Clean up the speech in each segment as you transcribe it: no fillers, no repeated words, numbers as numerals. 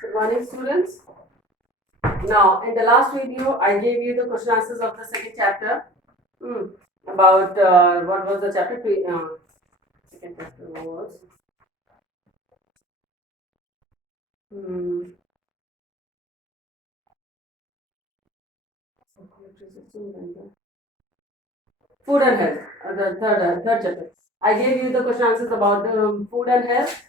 Good morning, students. Now, in the last video, I gave you the question answers of the second chapter. About what was the chapter? Second chapter was. Hmm, Food and health. The third chapter. I gave you the question answers about the food and health,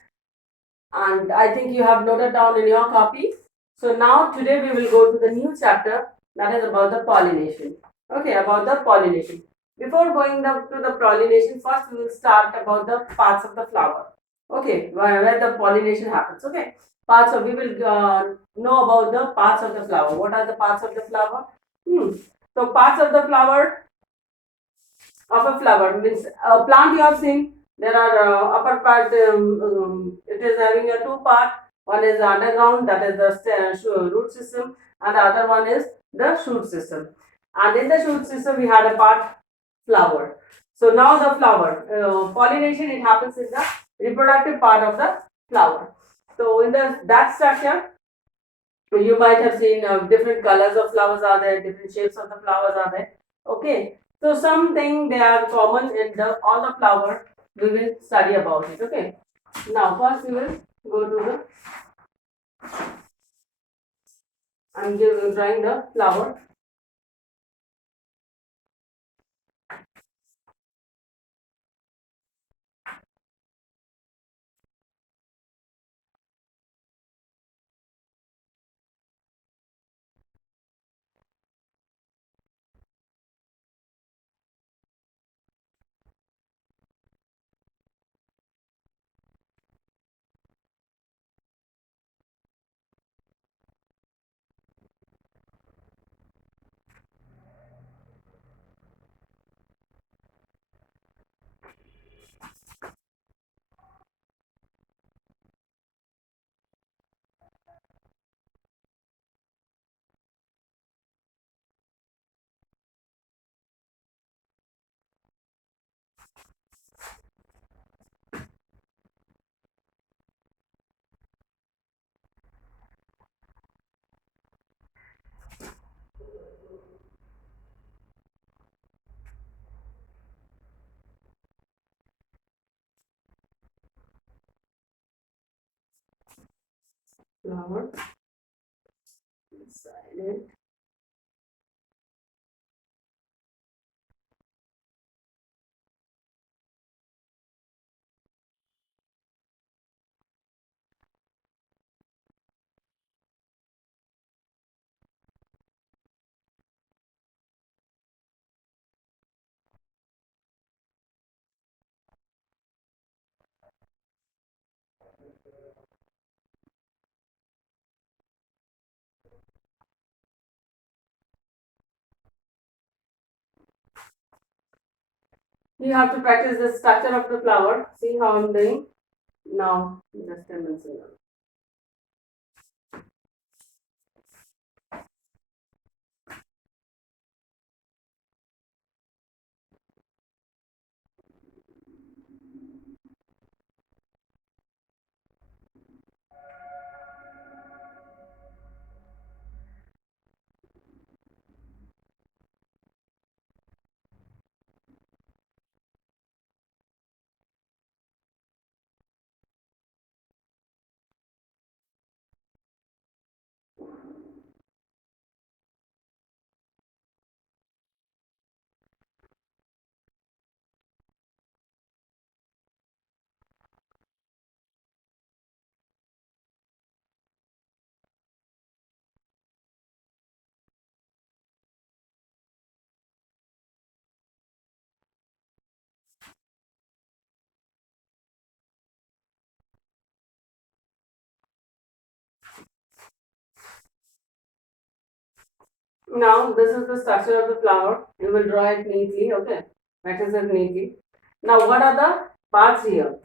and I think you have noted down in your copy. So now today we will go to the new chapter that is about the pollination. Okay, about the pollination. Before going to the pollination, first we will start about the parts of the flower. Okay, where the pollination happens. Okay, parts of we will know about the parts of the flower. What are the parts of the flower? So parts of the flower of a flower means a plant you have seen. There are upper part. It is having a two part. One is underground, that is the root system, and the other one is the shoot system. And in the shoot system, we had a part flower. So now the flower pollination, it happens in the reproductive part of the flower. So in the that structure, you might have seen different colors of flowers are there, different shapes of the flowers are there. Okay, so something they are common in the all the flower. We will study about it. Okay, now first we will go to the. I'm drawing the flower. Flower. Inside it. You have to practice the structure of the flower. See how I'm doing now. Just a minute. Now this is the structure of the flower. You will draw it neatly. Okay, practice it neatly. Now what are the parts here?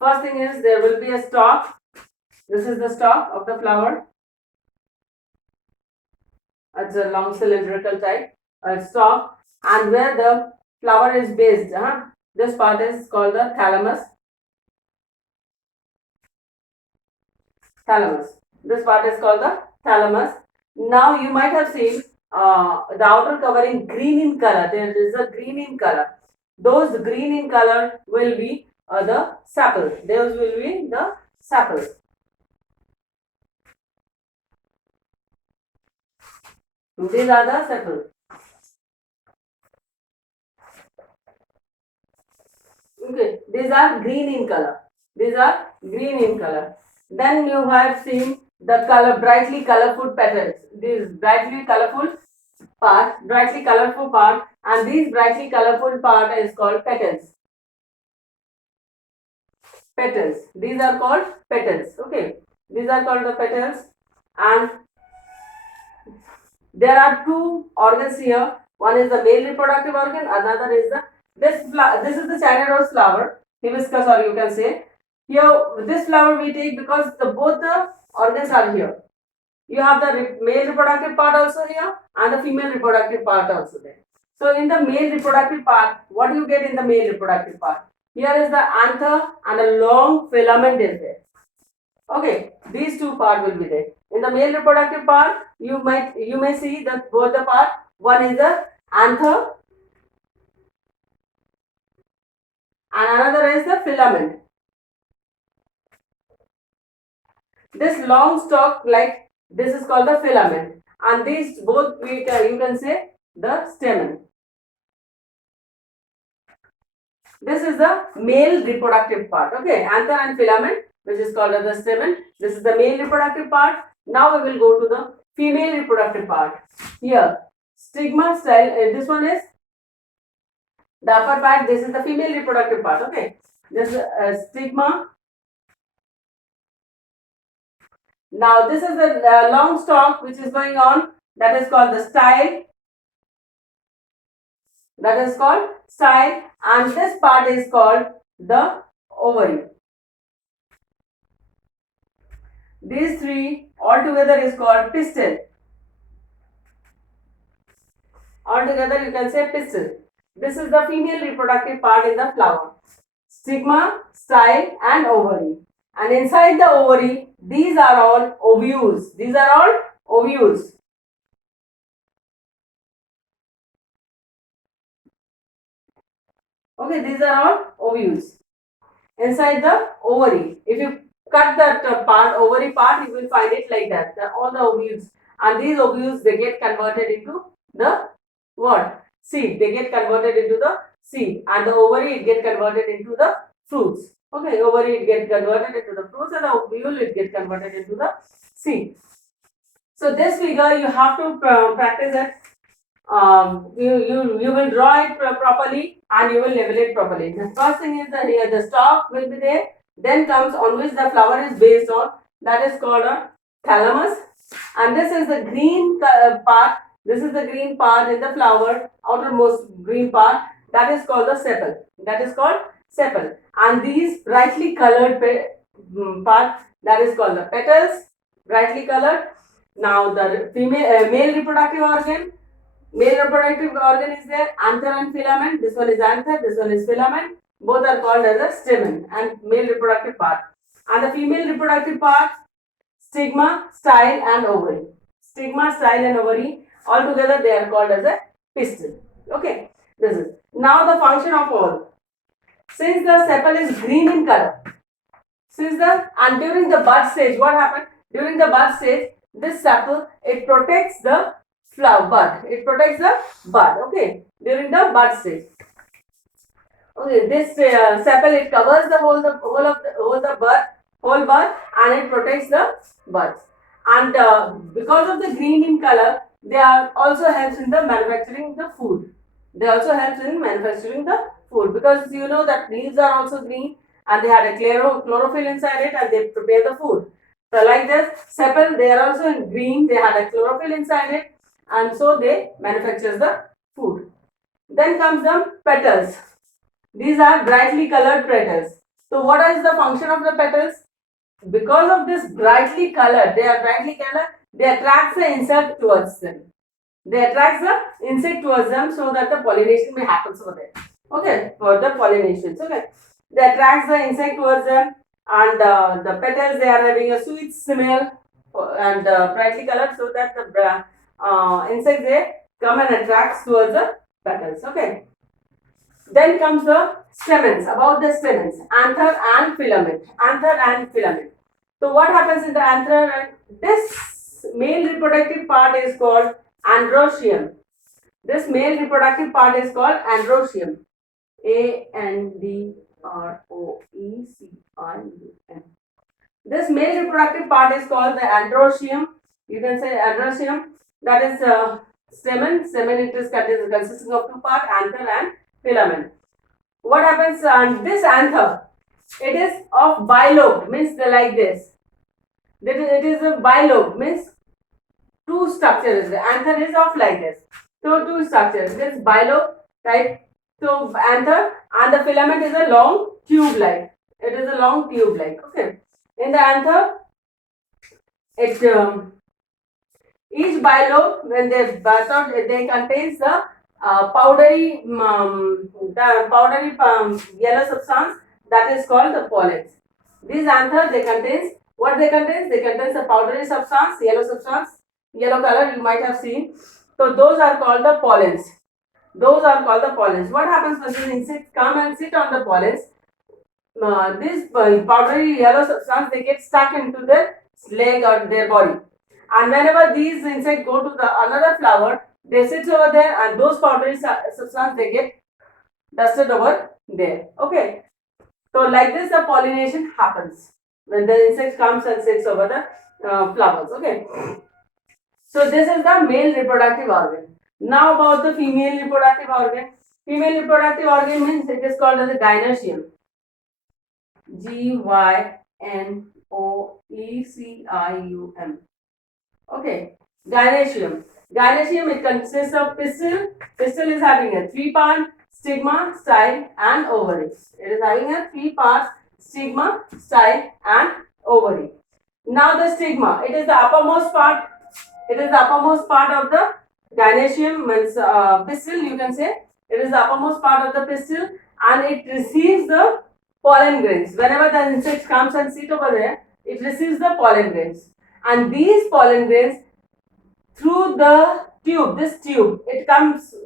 First thing is there will be a stalk. This is the stalk of the flower. It's a long cylindrical type stalk, and where the flower is based, this part is called the thalamus. Thalamus. This part is called the thalamus. Now you might have seen the outer covering green in color. There is a green in color. Those green in color will be the sepal. Those will be the sepal. These are the sepal. Okay, these are green in color. These are green in color. Then you have seen the color, brightly colorful petals. These brightly colorful part, and these brightly colorful part is called petals. Petals. These are called petals. Okay, these are called the petals, and there are two organs here. One is the male reproductive organ, another is the this is the China rose flower, hibiscus, or you can say. Here, this flower we take because both the organs are here. You have the male reproductive part also here and the female reproductive part also there. So in the male reproductive part, what do you get in the male reproductive part? Here is the anther and a long filament is there. Okay, these two parts will be there. In the male reproductive part, you may see that both the part. One is the anther and another is the filament. This long stalk like this is called the filament, and these both you can say the stamen. This is the male reproductive part. Okay, anther and filament, which is called as the stamen. This is the male reproductive part. Now we will go to the female reproductive part. Here, stigma style. This one is the upper part. This is the female reproductive part. Okay, this is stigma. Now this is the long stalk which is going on. That is called the style. That is called style, and this part is called the ovary. These three altogether is called pistil. Altogether you can say pistil. This is the female reproductive part in the flower. Stigma, style and ovary. And inside the ovary, these are all ovules. These are all ovules. Okay, these are all ovules. Inside the ovary. If you cut that ovary part, you will find it like that. All the ovules. And these ovules, they get converted into the what? Seed. They get converted into the seed. And the ovary, it get converted into the fruits. Okay, ovary, it get converted into the fruits, and the ovule, it get converted into the seed. So this figure, you have to practice it. You will draw it properly and you will label it properly. The first thing is that here the stalk will be there. Then comes on which the flower is based on. That is called a thalamus. And this is the green part. This is the green part in the flower, outermost green part. That is called the sepal. That is called sepal. And these brightly colored part, that is called the petals, brightly colored. Now the male reproductive organ. Male reproductive organ is there, anther and filament. This one is anther, this one is filament. Both are called as a stamen and male reproductive part. And the female reproductive part, stigma, style and ovary. Stigma, style and ovary, altogether they are called as a pistil. Okay, this is. Now the function of all. Since the sepal is green in color, and during the bud stage, what happened? During the bud stage, this sepal, it protects the flower bud. It protects the bud. Okay, during the bud stage. Okay, this sepal, it covers the whole bud, and it protects the buds. And because of the green in color, they are also helps in the manufacturing the food. They also helps in manufacturing the food, because you know that leaves are also green and they had a chlorophyll inside it, and they prepare the food. So like this sepal, they are also in green. They had a chlorophyll inside it, and so they manufacture the food. Then comes the petals. These are brightly colored petals. So what is the function of the petals? Because of this brightly colored, they attract the insect towards them. They attract the insect towards them so that the pollination may happen over there. Okay, for the pollinations. Okay, they attract the insect towards them, and the petals, they are having a sweet smell. and brightly colored so that the insects they come and attract towards the petals. Okay. Then comes the stamens. About the stamens, anther and filament. Anther and filament. So what happens in the anther? This male reproductive part is called androecium. This male reproductive part is called androecium. Androecium. This male reproductive part is called the androecium. You can say androecium. That is stamen. Stamen it is consisting of two parts, anther and filament. What happens? This anther, it is of bilobe, means like this. It is a bilobe, means two structures. The anther is of like this. So two structures. This bilobe type. So anther and the filament is a long tube like. It is a long tube like. Okay. In the anther, it each bilobe when they burst out, they contains the powdery yellow substance that is called the pollens. These anther they contains what they contains? They contains a powdery substance, yellow color you might have seen. So those are called the pollens. Those are called the pollens. What happens when these insects come and sit on the pollens? This powdery yellow substance they get stuck into their leg or their body, and whenever these insects go to the another flower, they sit over there and those powdery substance they get dusted over there. Okay, so like this the pollination happens when the insect comes and sits over the flowers. Okay, so this is the male reproductive organ. Now about the female reproductive organ. Female reproductive organ means it is called as a gynoecium. Gynoecium. Okay, gynoecium. Gynoecium it consists of pistil. Pistil is having a three-part stigma, style, and ovary. It is having a three-part stigma, style, and ovary. Now the stigma. It is the uppermost part. It is the uppermost part of the gynoecium means pistil. You can say it is the uppermost part of the pistil, and it receives the pollen grains. Whenever the insect comes and sit over there, it receives the pollen grains. And these pollen grains through the tube, this tube, it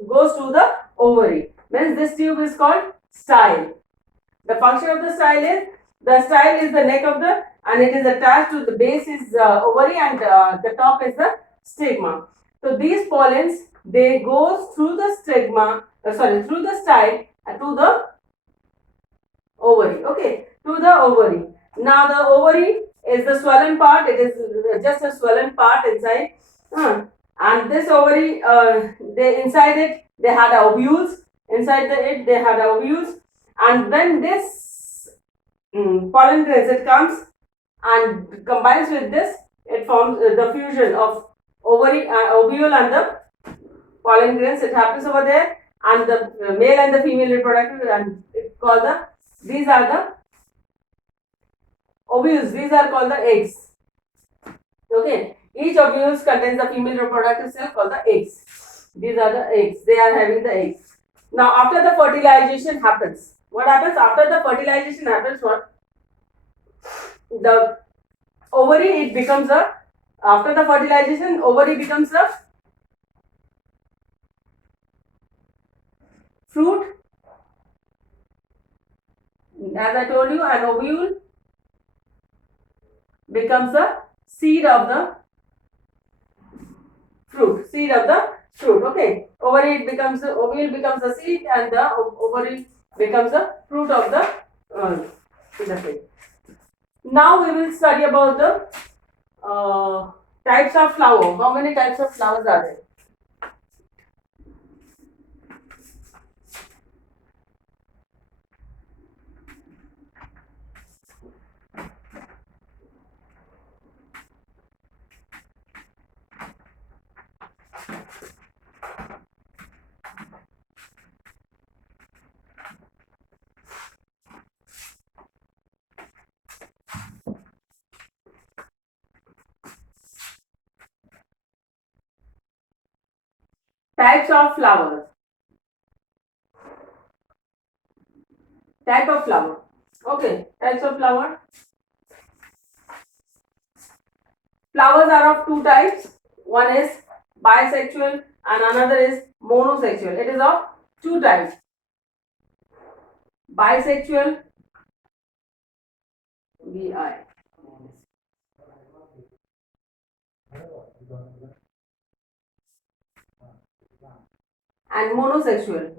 goes to the ovary. Means this tube is called style. The function of the style is the neck of the and it is attached to the base is ovary and the top is the stigma. So these pollens they go through the stigma, through the style to the ovary. Okay, to the ovary. Now the ovary is the swollen part. It is just a swollen part inside. And this ovary, they inside it they had ovules. Inside it they had ovules. And when this pollen grains it comes and combines with this, it forms the fusion of ovule and the pollen grains. It happens over there, and the male and the female reproductive, and it's called the. These are the ovules. These are called the eggs. Okay. Each ovules contains the female reproductive cell called the eggs. These are the eggs. They are having the eggs. Now, after the fertilization happens, what happens after the fertilization happens? What the ovary it becomes a after the fertilization ovary becomes a fruit. As I told you, an ovule becomes the seed of the fruit. Seed of the fruit. Okay. Ovule becomes the seed, and the ovary becomes the fruit of the tree. Now we will study about the types of flower. How many types of flowers are there? Types of flowers. Type of flower. Okay, types of flower. Flowers are of two types. One is bisexual and another is monosexual. It is of two types. Bisexual, B-I. And monosexual.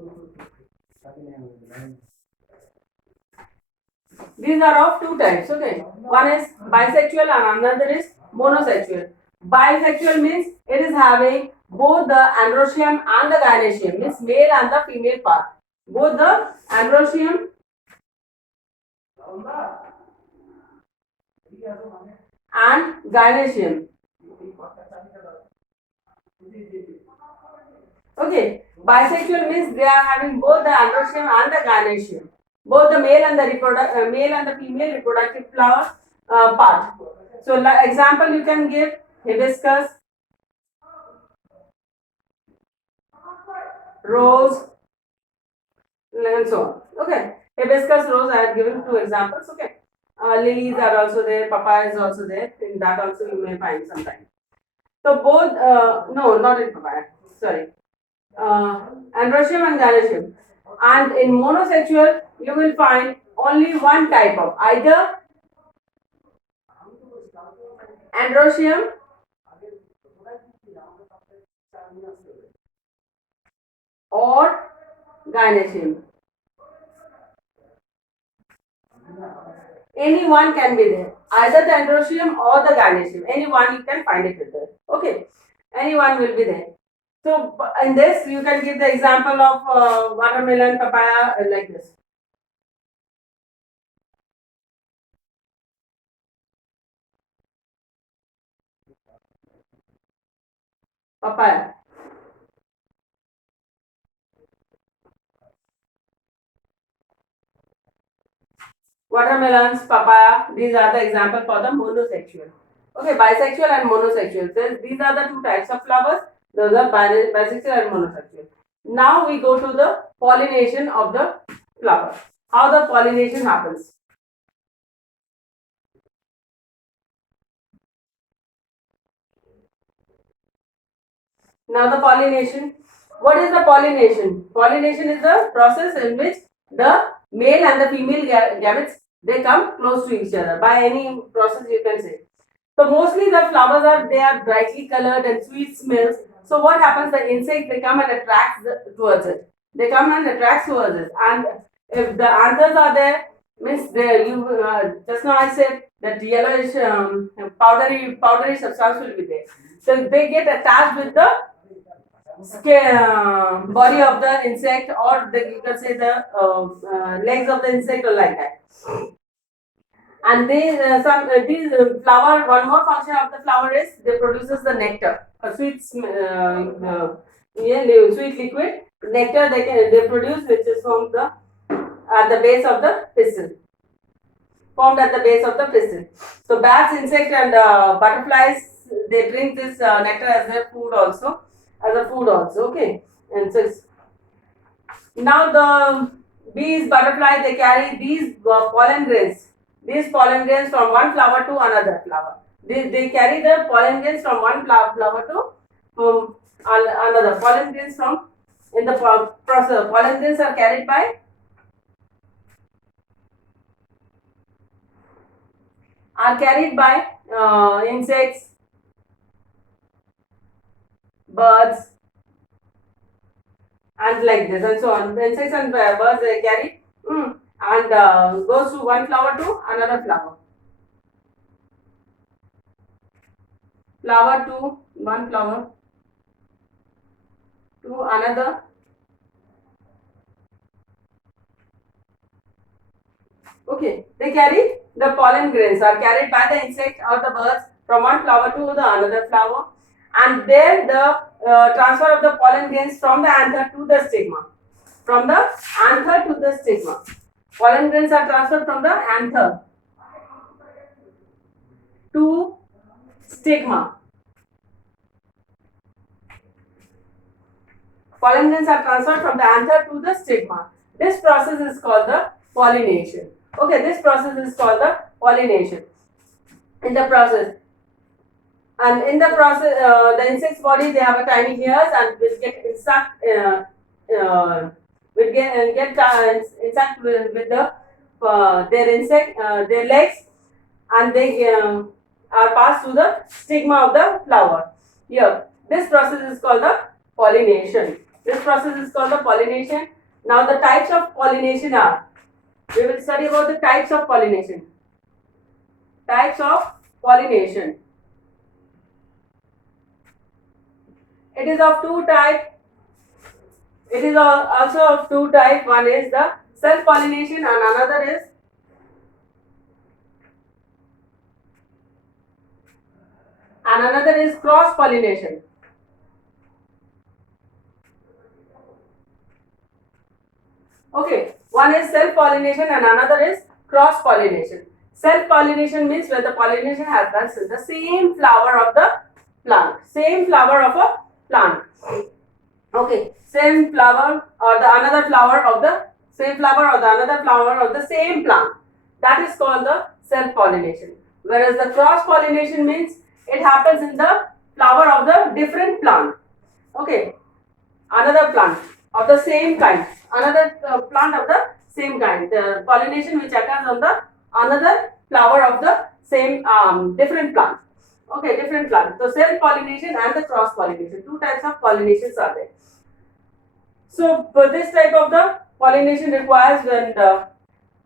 These are of two types, okay? One is bisexual and another is monosexual. Bisexual means it is having both the androecium and the gynoecium, means male and the female part. Both the androecium and gynoecium. Okay, bisexual means they are having both the androecium and the gynoecium, both the male and the female reproductive flower part. So, example you can give hibiscus, rose, and so on. Okay, hibiscus, rose. I have given two examples. Okay, lilies are also there. Papaya is also there. In that also you may find sometimes. So both, no, not in papaya. Sorry. Androecium and gynoecium. And in monosexual, you will find only one type of either androecium or gynoecium. Any one can be there, either the androecium or the gynoecium. Any one you can find it with there. Okay, any one will be there. So in this, you can give the example of watermelon, papaya, like this. Papaya. Watermelons, papaya, these are the example for the monosexual. Okay, bisexual and monosexual. These are the two types of flowers. Those are bisexual and monosexual. Now we go to the pollination of the flower. How the pollination happens. Now the pollination. What is the pollination? Pollination is the process in which the male and the female gametes, they come close to each other by any process you can say. So mostly the flowers are brightly colored and sweet smells. So what happens? The insect, they come and attracts towards it. They come and attracts towards it. And if the anthers are there, means there you just now I said that yellowish powdery substance will be there. So they get attached with the body of the insect, or you can say the legs of the insect, or like that. And these flower, one more function of the flower is they produces the nectar, a sweet sweet liquid nectar they produce, which is from the at the base of the pistil, formed at the base of the pistil. So bats, insect, and butterflies, they drink this nectar as their food also, okay. And so now the bees, butterfly, they carry these pollen grains. These pollen grains from one flower to another flower. They carry the pollen grains from one flower to another. Pollen grains from in the process. Pollen grains are carried by insects, birds, and like this, and so on. Insects and birds, they carry and goes to one flower to another flower. Flower to one flower to another. Okay, they carry the pollen grains are carried by the insect or the birds from one flower to the another flower, and then the transfer of the pollen grains from the anther to the stigma. From the anther to the stigma. Pollen grains are transferred from the anther to stigma. Pollen grains are transferred from the anther to the stigma. This process is called the pollination. Okay, this process is called the pollination. In the process, And in the process, the insect's body, they have a tiny hairs and will get insect, will get insect with the their legs, and they are passed through the stigma of the flower. Here, this process is called the pollination. This process is called the pollination. Now, the types of pollination are, we will study about the types of pollination. Types of pollination. It is of two types. It is also of two types. One is the self-pollination and another is cross-pollination. Okay, one is self-pollination and another is cross-pollination. Self-pollination means where the pollination happens in the same flower of the plant. Same flower of a plant. Okay, same flower or the another flower of the same flower or the another flower of the same plant. That is called the self-pollination. Whereas the cross-pollination means it happens in the flower of the different plant. Okay, another plant of the same kind, another plant of the same kind. The pollination which occurs on the another flower of the same different plant. Okay, different plant. So self-pollination and the cross-pollination. Two types of pollinations are there. So this type of the pollination requires when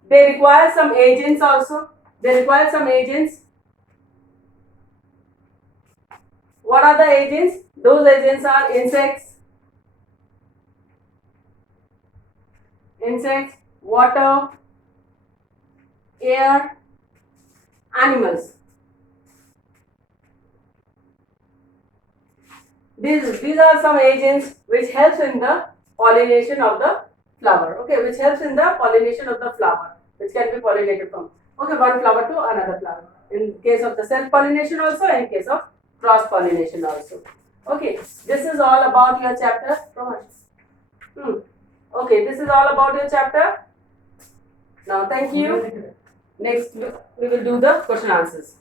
they require some agents also. They require some agents. What are the agents? Those agents are insects, water, air, animals. These are some agents which helps in the pollination of the flower. Okay, which helps in the pollination of the flower, which can be pollinated from one flower to another flower. In case of the self-pollination also, in case of cross-pollination also. Okay, this is all about your chapter. Okay, this is all about your chapter. Now, thank you. Next, we will do the question answers.